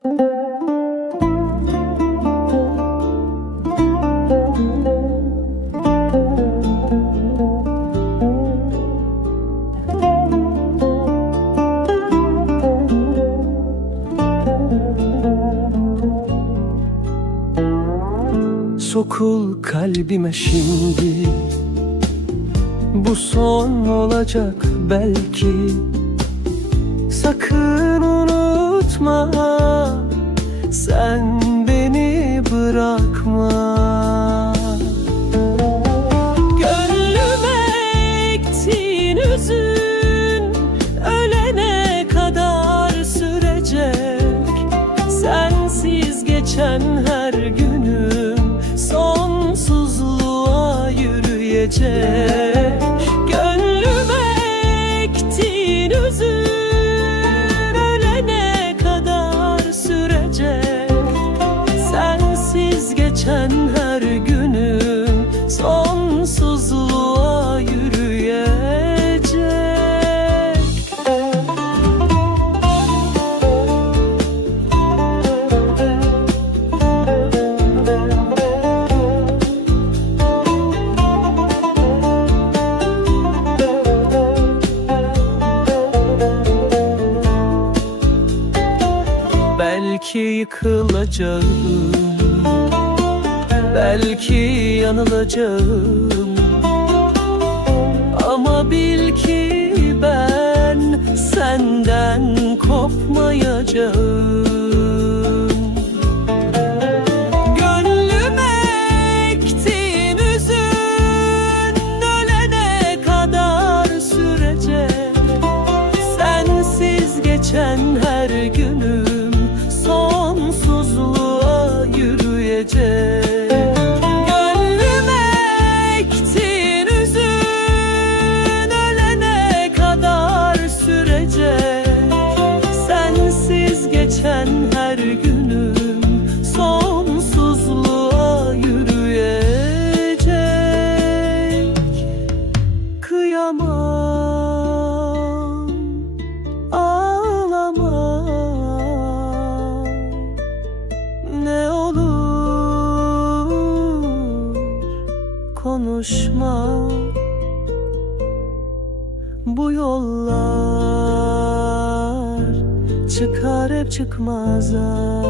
Sokul kalbime şimdi. Bu son olacak belki. Sakın unutma ektiğin üzün Ölene kadar sürecek. Sensiz geçen her günüm Sonsuzluğa yürüyecek yıkılacağım. Belki yanılacağım. Ama bil ki ben senden kopmayacağım Konuşma Bu yollar Çıkar hep çıkmaza